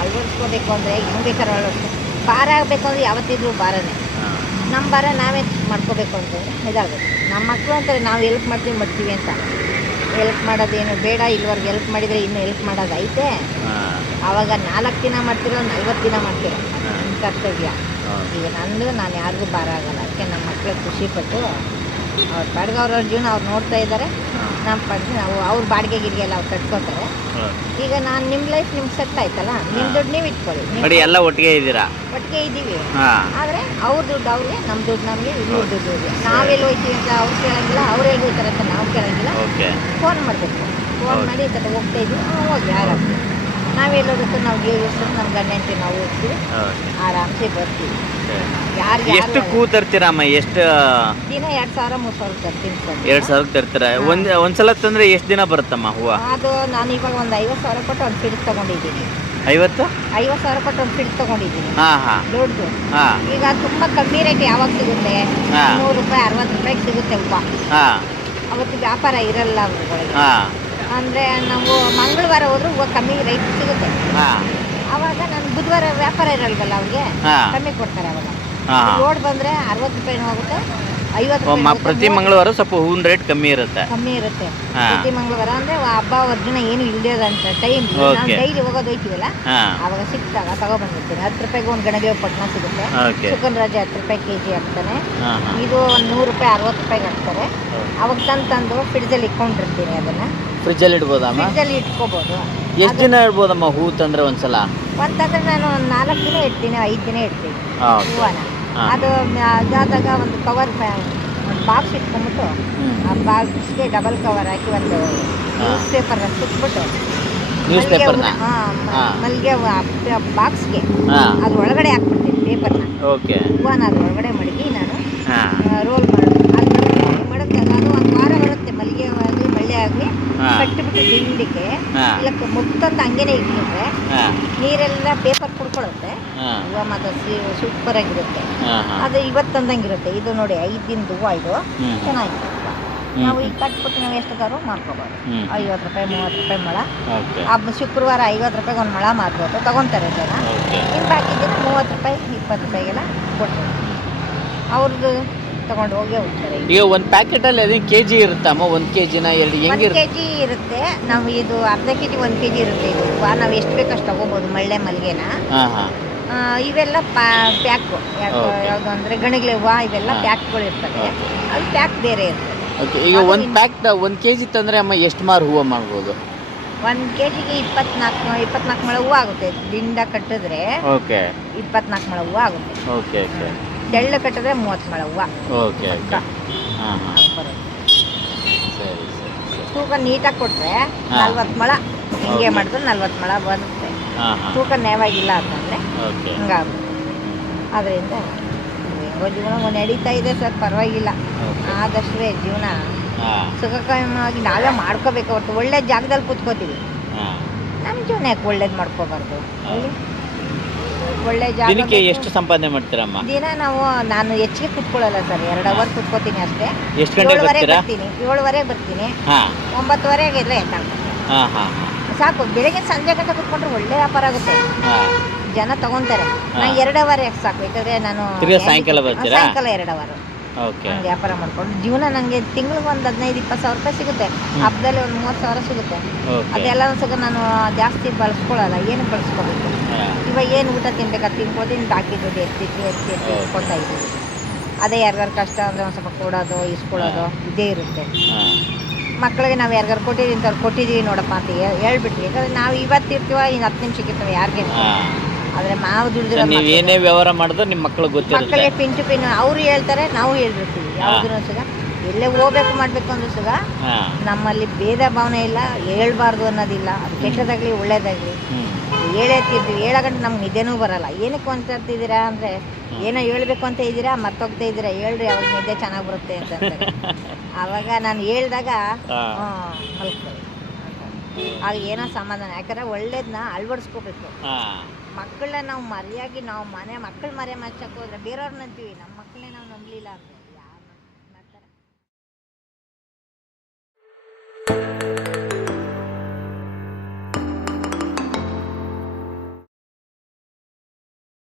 ಅಳವಡಿಸ್ಕೋಬೇಕು ಅಂದರೆ ಹೆಂಗೆ ಬೇಕಾದ್ರೆ ಅಳವಡಿಸ್ಕೊ ಭಾರ ಆಗಬೇಕು ಅಂದರೆ ಯಾವತ್ತಿದ್ರೂ ಭಾರನೇ. ನಮ್ಮ ಭಾರ ನಾವೇ ಮಾಡ್ಕೋಬೇಕು ಅಂತಂದರೆ ಇದಾಗುತ್ತೆ ನಮ್ಮ ಮಕ್ಕಳು ಅಂತಾರೆ ನಾವು ಎಲ್ಪ್ ಮಾಡ್ತೀವಿ ಮಾಡ್ತೀವಿ ಅಂತ. ಎಲ್ಪ್ ಮಾಡೋದೇನು ಬೇಡ ಇಲ್ಲಿವರೆಗೆ ಎಲ್ಪ್ ಮಾಡಿದರೆ ಇನ್ನೂ ಎಲ್ಪ್ ಮಾಡೋದೈತೆ ಆವಾಗ ನಾಲ್ಕು ದಿನ ಮಾಡ್ತಿರೋ ನಲ್ವತ್ತು ದಿನ ಮಾಡ್ತಿರೋ. ನಿಮ್ಮ ಕರ್ತವ್ಯ. ಈಗ ನಂದು ನಾನು ಯಾರಿಗೂ ಭಾರ ಆಗಲ್ಲ. ಅದಕ್ಕೆ ನಮ್ಮ ಮಕ್ಕಳು ಖುಷಿಪಟ್ಟು ಅವ್ರ ಬಾಡ್ಗೆ ಅವ್ರವ್ರ ಜೀವನ ಅವ್ರು ನೋಡ್ತಾ ಇದ್ದಾರೆ. ನಮ್ಮ ಪಾಡ್ಗೆ ನಾವು ಅವ್ರ ಬಾಡಿಗೆ ಗಿಡಿಗೆಲ್ಲ ಅವ್ರು ಕಟ್ಕೋತಾರೆ. ಈಗ ನಾನು ನಿಮ್ಮ ಲೈಫ್ ನಿಮ್ ಸೆಟ್ ಆಯ್ತಲ್ಲ? ನಿಮ್ಮ ದುಡ್ಡು ನೀವು ಇಟ್ಕೊಳ್ಳಿ. ನೋಡಿ ಎಲ್ಲ ಒಟ್ಟಿಗೆ ಇದ್ದೀರಾ? ಒಟ್ಟಿಗೆ ಇದ್ದೀವಿ. ಆದ್ರೆ ಆದರೆ ಅವ್ರ ದುಡ್ಡು ಅವ್ರಿಗೆ ನಮ್ಮ ದುಡ್ಡು ನಮಗೆ ಇವ್ರ ದುಡ್ಡು ಇವ್ರಿಗೆ. ನಾವೆಲ್ಲಿ ಹೋಯ್ತೀವಿ ಅಂತ ಅವ್ರು ಕೇಳಂಗಿಲ್ಲ ಅವ್ರು ಎಲ್ಲಿ ಹೋಯ್ತಾರೆ ಅಂತ ನಾವು ಕೇಳಂಗಿಲ್ಲ. ಓಕೆ. ಫೋನ್ ಮಾಡಬೇಕು. ಫೋನ್. ಮಾಡಿ ಈ ಥರ ಹೋಗ್ತಾ ಇದ್ದೀವಿ ಹೋಗಿ ಆರಾಮ ನಾವೆಲ್ಲ ಹೋಗುತ್ತೆ ನಾವು ದೇವಸ್ಥಾನ ನಮ್ಮ ಗಂಡ ಹೆಂಡ್ತಿ ನಾವು ಹೋಗ್ತೀವಿ. ಆರಾಮ್ಸಿ ಬರ್ತೀವಿ. ಎಷ್ಟು ಕೂ ತರ್ತೀರಮ್ಮ ಎಷ್ಟು ದಿನ ಎರಡು ಸಾವಿರ ಮೂರ್ ಸಾವಿರ ತರ್ತೀನಿ ಸರ್. ಎರಡು ಸಾವಿರಕ್ಕೆ ತರ್ತೀರ? ಒಂದ್ ಒಂದ್ಸಲ ತಂದ್ರೆ ಎಷ್ಟು ದಿನ ಬರುತ್ತಮ್ಮ ಹೂವು? ಅದು ನಾನು ಇವಾಗ ಒಂದು ಐವತ್ತು ಸಾವಿರ ಕೊಟ್ಟು ಒಂದು ಫಿಡ್ಸ್ ತಗೊಂಡಿದ್ದೀನಿ. ಐವತ್ತು? ಐವತ್ತು ಸಾವಿರ ಕೊಟ್ಟು ಒಂದು ಫಿಡ್ಸ್ ತೊಗೊಂಡಿದ್ದೀನಿ. ಹಾ ಹಾಂ. ದೊಡ್ಡದು ಹಾಂ. ಈಗ ತುಂಬಾ ಕಮ್ಮಿ ರೇಟ್ ಯಾವಾಗ ಸಿಗುತ್ತೆ? ಹಾ. ನೂರು ರೂಪಾಯಿ ಅರವತ್ತು ರೂಪಾಯಿಗೆ ಸಿಗುತ್ತೆ ಹೂವು. ಹಾ. ಅವತ್ತು ವ್ಯಾಪಾರ ಇರಲ್ಲ ಅವುಗಳಿಗೆ ಹಾ. ಅಂದ್ರೆ ನಾವು ಮಂಗಳವಾರ ಹೋದ್ರೆ ಹೂವು ಕಮ್ಮಿ ರೇಟ್ ಸಿಗುತ್ತೆ. ಹಾಂ. ಅವಾಗ ನಾನು ಬುಧವಾರ ವ್ಯಾಪಾರ ಇರಲ್ವಲ್ಲ ಅವ್ರಿಗೆ? ಹಾ. ಕಮ್ಮಿ ಕೊಡ್ತಾರೆ ಅವಾಗ. ಹಾ ಬಂದ್ರೆ ಅರವತ್ತು ರೂಪಾಯಿ ಹೋಗುತ್ತೆ ಐವತ್ತು ರೂಪಾಯಿ ಪ್ರತಿ ಮಂಗಳವಾರ ಸ್ವಲ್ಪ ಹೂವಿನ ರೇಟ್ ಕಮ್ಮಿ ಇರುತ್ತೆ. ಕಮ್ಮಿ ಇರುತ್ತೆ. ಹಾ. ಪ್ರತಿ ಮಂಗಳವಾರ ಅಂದ್ರೆ ಹಬ್ಬ ವರ್ಜನ ಏನು ಇಲ್ಲದಂತ ಟೈಮ್ ನಾವು Okay. ಡೈಲಿ ಹೋಗೋದು ಹೋಯ್ತೀವಲ್ಲ? ಅವಾಗ ಆವಾಗ ಸಿಕ್ತಾಗ ತಗೊಬಂದಿರ್ತೀನಿ ಹತ್ತು ರೂಪಾಯಿಗೆ ಒಂದು ಗಣಗೆ ಪಟ್ನ ಸಿಗುತ್ತೆ. ಓಕೆ ಸುಕನ್ ರಾಜ ಹತ್ತು ರೂಪಾಯಿ ಕೆ ಜಿ ಹಾಕ್ತಾನೆ ಹಾಂ ಹಾಂ. ಇದು ಒಂದು ನೂರು ರೂಪಾಯಿ ಅರವತ್ತು ರೂಪಾಯಿಗೆ ಹಾಕ್ತಾರೆ. ಅವಾಗ ತಂದು ತಂದು ಫ್ರಿಡ್ಜಲ್ಲಿ ಇಟ್ಕೊಂಡಿರ್ತೀನಿ ಅದನ್ನು. ಫ್ರಿಜ್ಜಲ್ಲಿ ಇಡ್ಬೋದಮ್ಮ ಫ್ರಿಜ್ಜಲ್ಲಿ ಇಟ್ಕೋಬೋದು. ಎಷ್ಟು ದಿನ ಇಡ್ಬೋದಮ್ಮ ಹೂ ತಂದ್ರೆ ಒಂದ್ಸಲ? ಒಂದಂದ್ರೆ ನಾನು ಒಂದು ನಾಲ್ಕು ದಿನ ಇಡ್ತೀನಿ ಐದು ದಿನ ಇಡ್ತೀನಿ ಹೂವನ ಅದು ಅದಾದಾಗ ಒಂದು ಕವರ್ ಬಾಕ್ಸ್ ಇಟ್ಕೊಂಡ್ಬಿಟ್ಟು ಆ ಬಾಕ್ಸ್ಗೆ ಡಬಲ್ ಕವರ್ ಹಾಕಿ ಒಂದು. ನ್ಯೂಸ್ ಪೇಪರ್ ಸುಟ್ಬಿಟ್ಟು ನ್ಯೂಸ್ ಪೇಪರ್ನ. ಮಲ್ಲಿಗೆ ಬಾಕ್ಸ್ಗೆ ಅದ್ರ ಒಳಗಡೆ ಹಾಕ್ಬಿಡ್ತೀನಿ ಪೇಪರ್ನ ಓಕೆ ಹೂವನ ಅದ್ರ ಒಳಗಡೆ ಮಡಗಿ ನಾನು ರೋಲ್ ಮಾಡಿ ಅದು ಮಡಗ್ದಾಗ ಅದು ಒಂದು ವಾರ ಬರುತ್ತೆ ಮಲ್ಲಿಗೆ ಆಗಲಿ ಬಳ್ಳಿ ಆಗಲಿ ಹಾ. ಕಟ್ಟಿಬಿಟ್ಟು ದಿಂಡಿಗೆ. ಇಲ್ಲ ಮುತ್ತಂತ ಹಂಗೇನೆ ಇಟ್ಬಿಟ್ರೆ ನೀರೆಲ್ಲ ಪೇಪರ್ ಕುಡ್ಕೊಳುತ್ತೆ ಹೂವು ಮಾತ್ರ ಸೂಪರ್ ಆಗಿರುತ್ತೆ. ಅದು ಇವತ್ತಂದಂಗಿರುತ್ತೆ ಇದು ನೋಡಿ ಐದು ದಿನದ ಹೂವು ಇದು. ಚೆನ್ನಾಗಿರುತ್ತೆ ಚೆನ್ನಾಗಿದೆ ನಾವು ಈಗ ಕಟ್ಬಿಟ್ಟು ನಾವು ಎಷ್ಟಾದ್ರು ಮಾಡ್ಕೋಬೋದು. ಐವತ್ತು ರೂಪಾಯಿ ಮೂವತ್ತು ರೂಪಾಯಿ ಮೊಳ. ಹಬ್ಬ ಶುಕ್ರವಾರ ಐವತ್ತು ರೂಪಾಯಿಗೆ ಒಂದು ಮೊಳ ಮಾರ್ಬೋದು. ತಗೊತಾರೆ ಜನ. ಇನ್ನು ಬಾಕಿ ದಿನ ಮೂವತ್ತು ರೂಪಾಯಿ ಇಪ್ಪತ್ತು ರೂಪಾಯಿಗೆಲ್ಲ ಕೊಡ್ತಾರೆ ಅವ್ರದ್ದು ತಗೊಂಡು ಹೋಗೇ ಹೋಗ್ತಾರೆ ಈಗ ಒಂದು ಪ್ಯಾಕೆಟಲ್ಲಿ ಅದು ಕೆ ಜಿ ಇರುತ್ತಮ್ಮ ಒಂದು ಕೆ ಜಿನ ಎರಡು ಒಂದು ಹೆಂಗಿರುತ್ತೆ ಕೆ ಜಿ ಇರುತ್ತೆ. ನಾವು ಇದು ಅರ್ಧ ಕೆ ಜಿ ಒಂದು ಕೆ ಜಿ ಇರುತ್ತೆ ಇದು. ನಾವು ಎಷ್ಟು ಬೇಕಷ್ಟು ತಗೋಬೋದು ಮಳ್ಳೆ ಮಲ್ಲಿಗೆನ ಹಾಂ ಹಾಂ. ಆ, ಇವೆಲ್ಲ ಪ್ಯಾಕು. ಯಾಕೋ Okay. ಯಾವುದು ಅಂದರೆ ಗಣಿಗ್ಲೆ ಹೂವು ಇವೆಲ್ಲ ಹಾ. ಪ್ಯಾಕ್ಗಳು ಇರ್ತವೆ. ಅದು ಪ್ಯಾಕ್ ಬೇರೆ ಇರುತ್ತೆ ಓಕೆ ಈಗ ಅದು ಒಂದು ಪ್ಯಾಕ್ ಒಂದು ಕೆ ಜಿ ತಂದರೆ ಅಮ್ಮ ಎಷ್ಟು ಮಾರು ಹೂವು ಮಾಡ್ಬೋದು? ಒಂದು ಕೆ ಜಿಗೆ ಇಪ್ಪತ್ನಾಲ್ಕು ಇಪ್ಪತ್ನಾಲ್ಕು ಮೊಳ ಹೂವು ಆಗುತ್ತೆ. ದಿಂಡ ಕಟ್ಟಿದ್ರೆ ಓಕೆ ಇಪ್ಪತ್ನಾಲ್ಕು ಮೊಳ ಹೂವು ಆಗುತ್ತೆ. ಓಕೆ ಓಕೆ ತೆಳ್ಳು ಕಟ್ಟಿದ್ರೆ ಮೂವತ್ತು ಮೊಳ ಹೂವು ಓಕೆ ಓಕೆ ಹಾಂ ಸರಿ ಸರಿ ಸರಿ. ತೂಕ ನೀಟಾಗಿ ಕೊಟ್ಟರೆ. ನಲ್ವತ್ತು ಮಳ. ಹಿಂಗೆ. ಮಾಡಿದ್ರೆ ನಲ್ವತ್ತು ಮೊಳ ಬರುತ್ತೆ. ಹಾಂ ಹಾಂ. ತೂಕ ನೇವಾಗಿಲ್ಲ ಅಂತಂದರೆ ಓಕೆ ಹಿಂಗಾಗುತ್ತೆ. ಅದರಿಂದ ಹೆಂಗೋ ಜೀವನ ನಡೀತಾ ಇದೆ ಸರ್ ಪರವಾಗಿಲ್ಲ. ಆದಷ್ಟೇ ಜೀವನ ಹಾಂ. ಸುಖಕರವಾಗಿ ನಾವೇ ಮಾಡ್ಕೋಬೇಕು. ಹೊರತು ಒಳ್ಳೆ ಜಾಗದಲ್ಲಿ ಕೂತ್ಕೋತೀವಿ. ಹಾಂ. ನಮ್ಮ ಜೀವನ ಯಾಕೆ ಒಳ್ಳೇದು ಮಾಡ್ಕೋಬಾರ್ದು. ಒಳ್ಳೆ ಜಾಗ ದಿನಕ್ಕೆ ಬೇಕು. ಎಷ್ಟು ಸಂಪಾದನೆ ಮಾಡ್ತೀರಮ್ಮ? ದಿನ ನಾವು ನಾನು ಹೆಚ್ಚಿಗೆ ಕುತ್ಕೊಳ್ಳಲ್ಲ ಸರ್ ಎರಡು ಅವರ್ ಕುತ್ಕೋತೀನಿ ಅಷ್ಟೇ. ಎಷ್ಟು ಗಂಟೆ ಏಳುವರೆಗೆ ಬರ್ತೀರಾ? ಬರ್ತೀನಿ ಏಳುವರೆಗೆ ಬರ್ತೀನಿ. ಹಾಂ. ಒಂಬತ್ತುವರೆಗೆ ಇದ್ರೆ ಎತ್ತಾಗ ಹಾಂ ಹಾಂ ಸಾಕು ಬೆಳಿಗ್ಗೆ ಸಂಜೆ ಗಂಟೆ ಕುತ್ಕೊಂಡ್ರೆ ಒಳ್ಳೆ ವ್ಯಾಪಾರ ಆಗುತ್ತೆ. ಹಾಂ. ಜನ ತಗೊಂತಾರೆ. ನಾನು ಎರಡು ಅವರ್ ಸಾಕು ಯಾಕಂದ್ರೆ ನಾನು ತಿರ್ಗಾ ಸಾಯಂಕಾಲ ಬರ್ತೀರಾ? ಸಾಯಂಕಾಲ ಎರಡು ಅವರ್ ಓಕೆ ವ್ಯಾಪಾರ ಮಾಡ್ಕೊಂಡು ಜೀವನ ನನಗೆ ತಿಂಗಳಿಗೆ ಒಂದು ಹದಿನೈದು ಇಪ್ಪತ್ತು ಸಾವಿರ ರೂಪಾಯಿ ಸಿಗುತ್ತೆ. ಹಬ್ಬದಲ್ಲಿ ಒಂದು ಮೂವತ್ತು ಸಾವಿರ ಸಿಗುತ್ತೆ. ಓಕೆ. ಅದೆಲ್ಲ ಸುಖ ನಾನು ಜಾಸ್ತಿ ಬಳಸ್ಕೊಳ್ಳಲ್ಲ ಏನು ಬಳಸ್ಕೋಬೇಕು? ಇವಾಗ ಏನು ಊಟ ತಿನ್ಬೇಕು? ಅದು ತಿನ್ಕೋತೀನಿ ಬಾಕಿ ದುಡ್ಡು ಎತ್ತಿಟ್ಟು ಎತ್ತಿ ಎತ್ತಿ ಕೊಡ್ತಾ ಇದ್ದೀವಿ. ಅದೇ ಯಾರಿಗಾರು ಕಷ್ಟ ಅಂದರೆ ಒಂದು ಸ್ವಲ್ಪ ಕೊಡೋದು ಇಸ್ಕೊಳ್ಳೋದು ಇದೇ ಇರುತ್ತೆ. ಮಕ್ಳಿಗೆ ಮಕ್ಕಳಿಗೆ ನಾವು ಯಾರಿಗಾರು ಕೊಟ್ಟಿದ್ದೀವಿ ಅಂತ ಕೊಟ್ಟಿದ್ದೀವಿ ನೋಡಪ್ಪ ಅಂತ ಹೇಳ್ಬಿಟ್ವಿ. ಯಾಕಂದ್ರೆ ನಾವು ಇವತ್ತು ಇರ್ತೀವ ಇನ್ನು ಹತ್ತು ನಿಮಿಷಕ್ಕೆ ಇರ್ತೀವಿ ಯಾರಿಗೆ ಆದರೆ ನಾವು ದುಡ್ದಿರೋ ನೀವು ಏನೇ ವ್ಯವಹಾರ ಮಾಡಿದ್ರು ನಿಮ್ಮ ಮಕ್ಳಿಗೆ ಗೊತ್ತಿರುತ್ತೆ. ಮಕ್ಕಳಿಗೆ ಪಿಂಚು ಪಿನ್ ಅವರು ಹೇಳ್ತಾರೆ ನಾವು ಹೇಳಿರ್ತೀವಿ ಯಾವುದೂ ಸಹ. ಎಲ್ಲೇ ಹೋಗ್ಬೇಕು ಮಾಡಬೇಕು ಅಂದ್ರೂ ಸುಗ ನಮ್ಮಲ್ಲಿ ಭೇದ ಭಾವನೆ ಇಲ್ಲ ಹೇಳ್ಬಾರ್ದು ಅನ್ನೋದಿಲ್ಲ. ಅದು ಕೆಟ್ಟದಾಗಲಿ ಒಳ್ಳೇದಾಗಲಿ. ಹೇಳೇತಿದ್ವಿ ಹೇಳಗಂಟು ನಮ್ಗೆ ನಿದ್ದೆನೂ ಬರಲ್ಲ. ಏನಕ್ಕೆ ಅಂತಿದ್ದೀರಾ ಅಂದ್ರೆ ಏನೋ ಹೇಳ್ಬೇಕು ಅಂತ ಇದ್ದೀರಾ ಮರ್ತೋಗ್ತಾ ಇದ್ದೀರಾ ಹೇಳ್ರಿ ಅವಾಗ ನಿದ್ದೆ ಚೆನ್ನಾಗಿ ಬರುತ್ತೆ ಅಂತ ಅವಾಗ ನಾನ್ ಹೇಳ್ದಾಗ ಅಂತ. ಆಗ ಏನೋ ಸಮಾಧಾನ. ಯಾಕಂದ್ರೆ ಒಳ್ಳೇದನ್ನ ಅಳವಡಿಸ್ಕೋಬೇಕು. ಮಕ್ಕಳನ್ನ ನಾವು ಮರೆಯಾಗಿ ನಾವು ಮನೆ ಮಕ್ಕಳು ಮರೆ ಮಚ್ಚಕ್ಕೆ ಹೋದ್ರೆ ಬೇರೆಯವ್ರನ್ನ ಅಂತೀವಿ. ನಮ್ಮ ಮಕ್ಕಳನ್ನೇ ನಾವು ನಂಬಲಿಲ್ಲ ಅಂದರೆ.